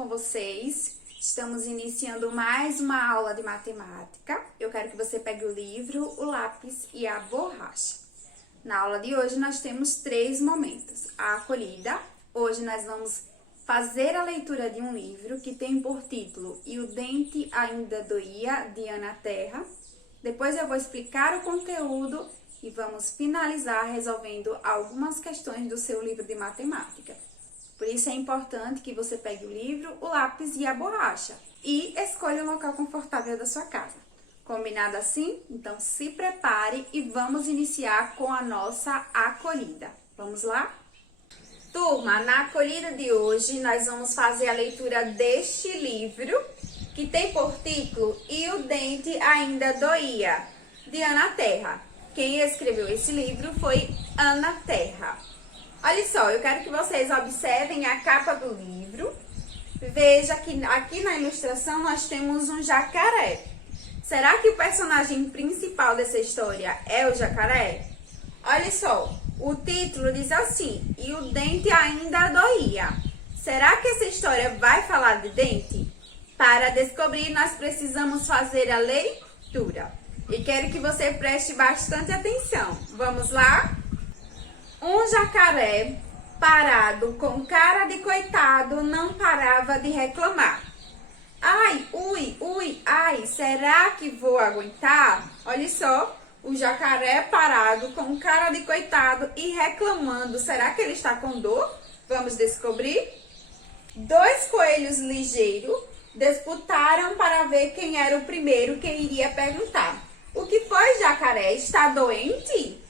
com vocês? Estamos iniciando mais uma aula de matemática. Eu quero que você pegue o livro, o lápis e a borracha. Na aula de hoje nós temos 3 momentos. A acolhida. Hoje nós vamos fazer a leitura de um livro que tem por título E o Dente Ainda Doía, de Ana Terra. Depois eu vou explicar o conteúdo e vamos finalizar resolvendo algumas questões do seu livro de matemática. Por isso é importante que você pegue o livro, o lápis e a borracha e escolha um local confortável da sua casa. Combinado assim? Então se prepare e vamos iniciar com a nossa acolhida. Vamos lá? Turma, na acolhida de hoje nós vamos fazer a leitura deste livro que tem por título E o Dente Ainda Doía, de Ana Terra. Quem escreveu esse livro foi Ana Terra. Olha só, eu quero que vocês observem a capa do livro. Veja que aqui na ilustração nós temos um jacaré. Será que o personagem principal dessa história é o jacaré? Olha só, o título diz assim, E o Dente Ainda Doía. Será que essa história vai falar de dente? Para descobrir, nós precisamos fazer a leitura. E quero que você preste bastante atenção. Vamos lá? Um jacaré, parado, com cara de coitado, não parava de reclamar. Ai, ui, ui, ai, será que vou aguentar? Olha só, o jacaré parado, com cara de coitado e reclamando. Será que ele está com dor? Vamos descobrir? 2 coelhos ligeiros disputaram para ver quem era o primeiro que iria perguntar. O que foi, jacaré? Está doente?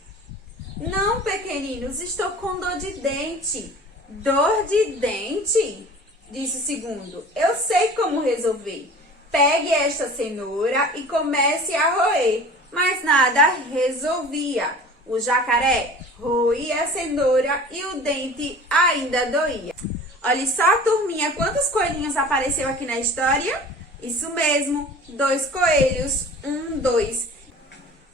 Não, pequeninos, estou com dor de dente. Dor de dente? Disse o segundo. Eu sei como resolver. Pegue esta cenoura e comece a roer. Mas nada resolvia. O jacaré roía a cenoura e o dente ainda doía. Olha só, turminha, quantos coelhinhos apareceu aqui na história? Isso mesmo, 2 coelhos, 1, 2.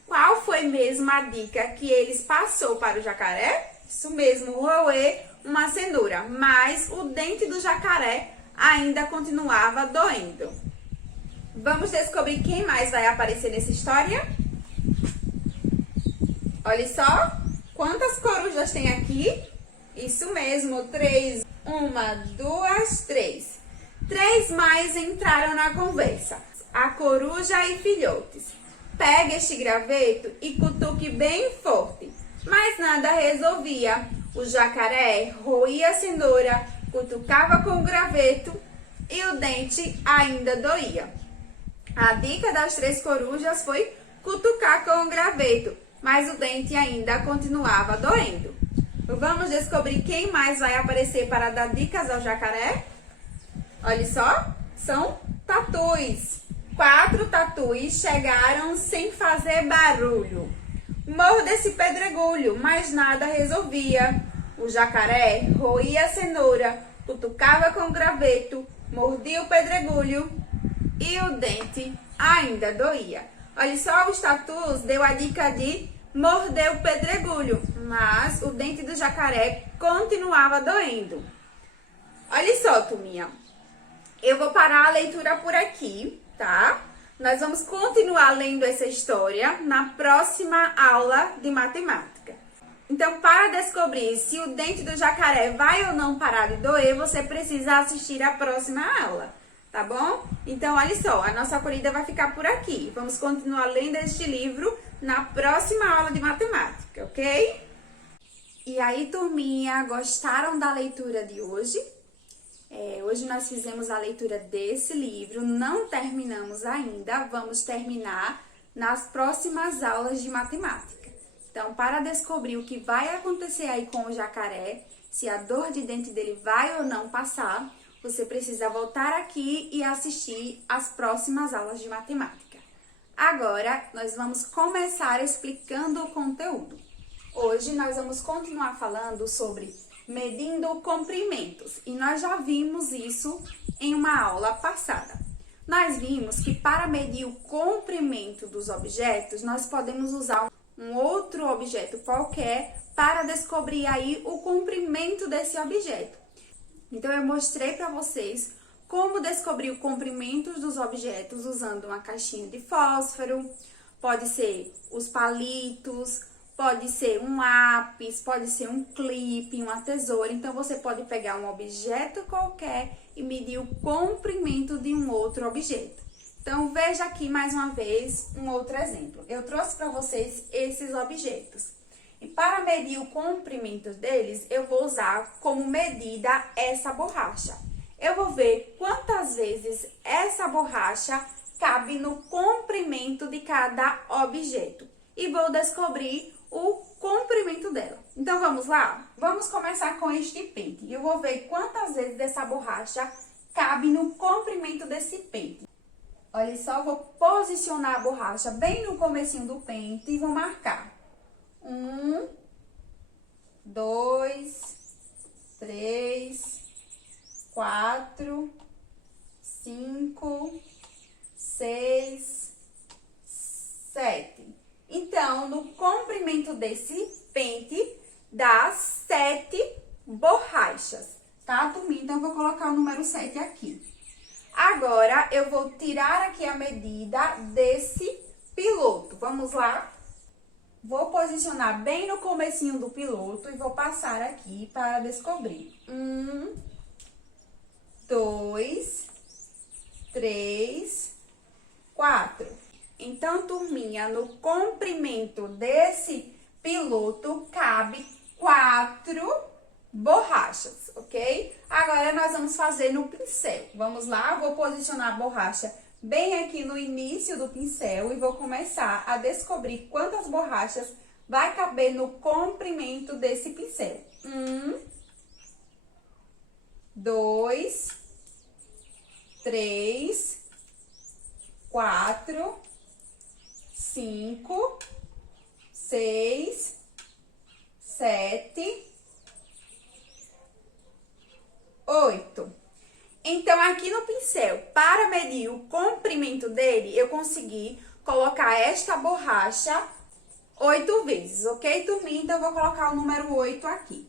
Qual foi mesmo a dica que eles passou para o jacaré? Isso mesmo, roer uma cenoura, mas o dente do jacaré ainda continuava doendo. Vamos descobrir quem mais vai aparecer nessa história? Olha só, quantas corujas tem aqui? Isso mesmo, 3. 1, 2, 3. 3 mais entraram na conversa. A coruja e filhotes. Pegue este graveto e cutuque bem forte. Mas nada resolvia. O jacaré roía a cenoura, cutucava com o graveto e o dente ainda doía. A dica das 3 corujas foi cutucar com o graveto, mas o dente ainda continuava doendo. Vamos descobrir quem mais vai aparecer para dar dicas ao jacaré? Olha só, são tatus. 4 tatus chegaram sem fazer barulho. Morda esse pedregulho, mas nada resolvia. O jacaré roía a cenoura, cutucava com o graveto, mordia o pedregulho e o dente ainda doía. Olha só, os tatus deu a dica de morder o pedregulho, mas o dente do jacaré continuava doendo. Olha só, turminha, eu vou parar a leitura por aqui, tá? Nós vamos continuar lendo essa história na próxima aula de matemática. Então, para descobrir se o dente do jacaré vai ou não parar de doer, você precisa assistir a próxima aula, tá bom? Então, olha só, a nossa acolhida vai ficar por aqui. Vamos continuar lendo este livro na próxima aula de matemática, ok? E aí, turminha, gostaram da leitura de hoje? Hoje nós fizemos a leitura desse livro, não terminamos ainda, vamos terminar nas próximas aulas de matemática. Então, para descobrir o que vai acontecer aí com o jacaré, se a dor de dente dele vai ou não passar, você precisa voltar aqui e assistir as próximas aulas de matemática. Agora, nós vamos começar explicando o conteúdo. Hoje nós vamos continuar falando sobre medindo comprimentos, e nós já vimos isso em uma aula passada. Nós vimos que para medir o comprimento dos objetos, nós podemos usar um outro objeto qualquer para descobrir aí o comprimento desse objeto. Então, eu mostrei para vocês como descobrir o comprimento dos objetos usando uma caixinha de fósforo, pode ser os palitos, pode ser um lápis, pode ser um clipe, uma tesoura. Então, você pode pegar um objeto qualquer e medir o comprimento de um outro objeto. Então, veja aqui mais uma vez um outro exemplo. Eu trouxe para vocês esses objetos. E para medir o comprimento deles, eu vou usar como medida essa borracha. Eu vou ver quantas vezes essa borracha cabe no comprimento de cada objeto. E vou descobrir o comprimento dela. Então, vamos lá? Vamos começar com este pente. Eu vou ver quantas vezes essa borracha cabe no comprimento desse pente. Olha só, vou posicionar a borracha bem no comecinho do pente e vou marcar. 1, 2, 3, 4, 5, 6, 7. Então, no comprimento desse pente, dá 7 borrachas, tá, turminha? Então, eu vou colocar o número 7 aqui. Agora, eu vou tirar aqui a medida desse piloto. Vamos lá? Vou posicionar bem no comecinho do piloto e vou passar aqui para descobrir. 1, 2, 3, 4. Então, turminha, no comprimento desse piloto cabe 4 borrachas, ok? Agora, nós vamos fazer no pincel. Vamos lá? Vou posicionar a borracha bem aqui no início do pincel e vou começar a descobrir quantas borrachas vai caber no comprimento desse pincel. 1, 2, 3, 4, 5, 6, 7, 8. Então, aqui no pincel, para medir o comprimento dele, eu consegui colocar esta borracha 8 vezes, ok, turminha? Então, eu vou colocar o número 8 aqui.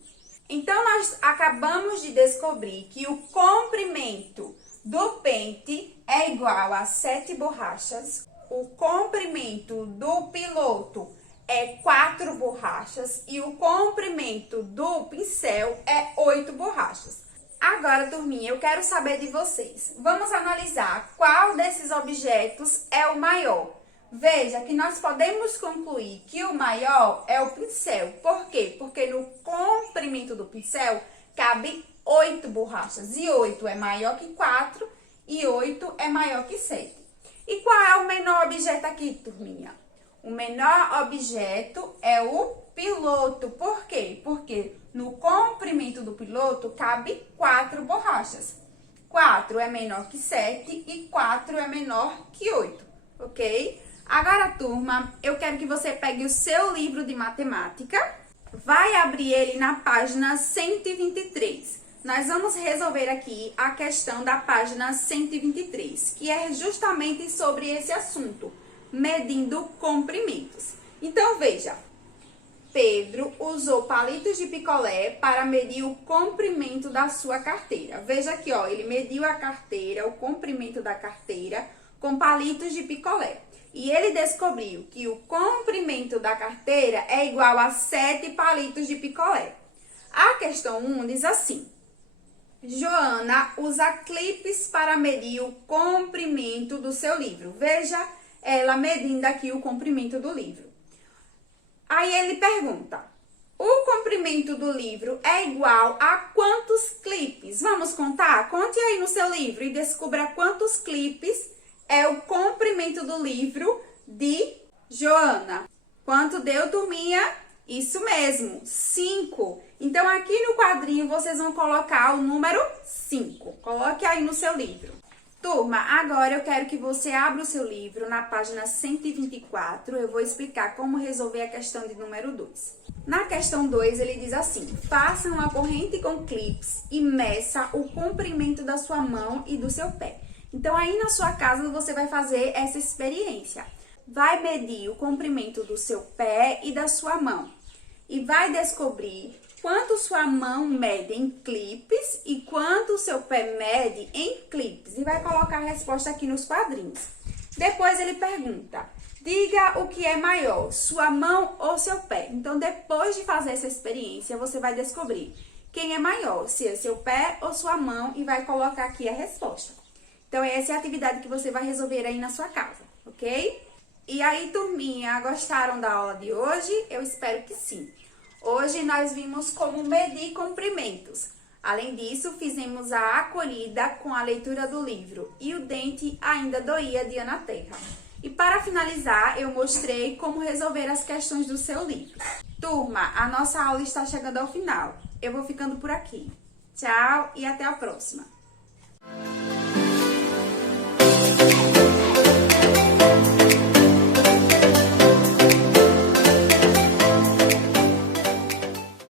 Então, nós acabamos de descobrir que o comprimento do pente é igual a 7 borrachas. O comprimento do piloto é 4 borrachas e o comprimento do pincel é 8 borrachas. Agora, turminha, eu quero saber de vocês. Vamos analisar qual desses objetos é o maior. Veja que nós podemos concluir que o maior é o pincel. Por quê? Porque no comprimento do pincel cabe 8 borrachas. E 8 é maior que 4 e 8 é maior que 7. E qual é o menor objeto aqui, turminha? O menor objeto é o piloto. Por quê? Porque no comprimento do piloto cabe 4 borrachas. 4 é menor que 7 e 4 é menor que 8, ok? Agora, turma, eu quero que você pegue o seu livro de matemática, vai abrir ele na página 123. Nós vamos resolver aqui a questão da página 123, que é justamente sobre esse assunto, medindo comprimentos. Então, veja, Pedro usou palitos de picolé para medir o comprimento da sua carteira. Veja aqui, ó, ele mediu a carteira, o comprimento da carteira, com palitos de picolé. E ele descobriu que o comprimento da carteira é igual a 7 palitos de picolé. A questão 1 diz assim: Joana usa clipes para medir o comprimento do seu livro. Veja ela medindo aqui o comprimento do livro. Aí ele pergunta: o comprimento do livro é igual a quantos clipes? Vamos contar? Conte aí no seu livro e descubra quantos clipes é o comprimento do livro de Joana. Quanto deu, turminha? Isso mesmo, 5. Então, aqui no quadrinho, vocês vão colocar o número 5. Coloque aí no seu livro. Turma, agora eu quero que você abra o seu livro na página 124. Eu vou explicar como resolver a questão de número 2. Na questão 2, ele diz assim: faça uma corrente com clips e meça o comprimento da sua mão e do seu pé. Então, aí na sua casa, você vai fazer essa experiência. Vai medir o comprimento do seu pé e da sua mão. E vai descobrir quanto sua mão mede em clipes e quanto o seu pé mede em clipes. E vai colocar a resposta aqui nos quadrinhos. Depois ele pergunta, diga o que é maior, sua mão ou seu pé. Então, depois de fazer essa experiência, você vai descobrir quem é maior, se é seu pé ou sua mão, e vai colocar aqui a resposta. Então, essa é a atividade que você vai resolver aí na sua casa, ok? E aí, turminha, gostaram da aula de hoje? Eu espero que sim. Hoje nós vimos como medir comprimentos. Além disso, fizemos a acolhida com a leitura do livro E o Dente Ainda Doía, de Ana Terra. E para finalizar, eu mostrei como resolver as questões do seu livro. Turma, a nossa aula está chegando ao final. Eu vou ficando por aqui. Tchau e até a próxima!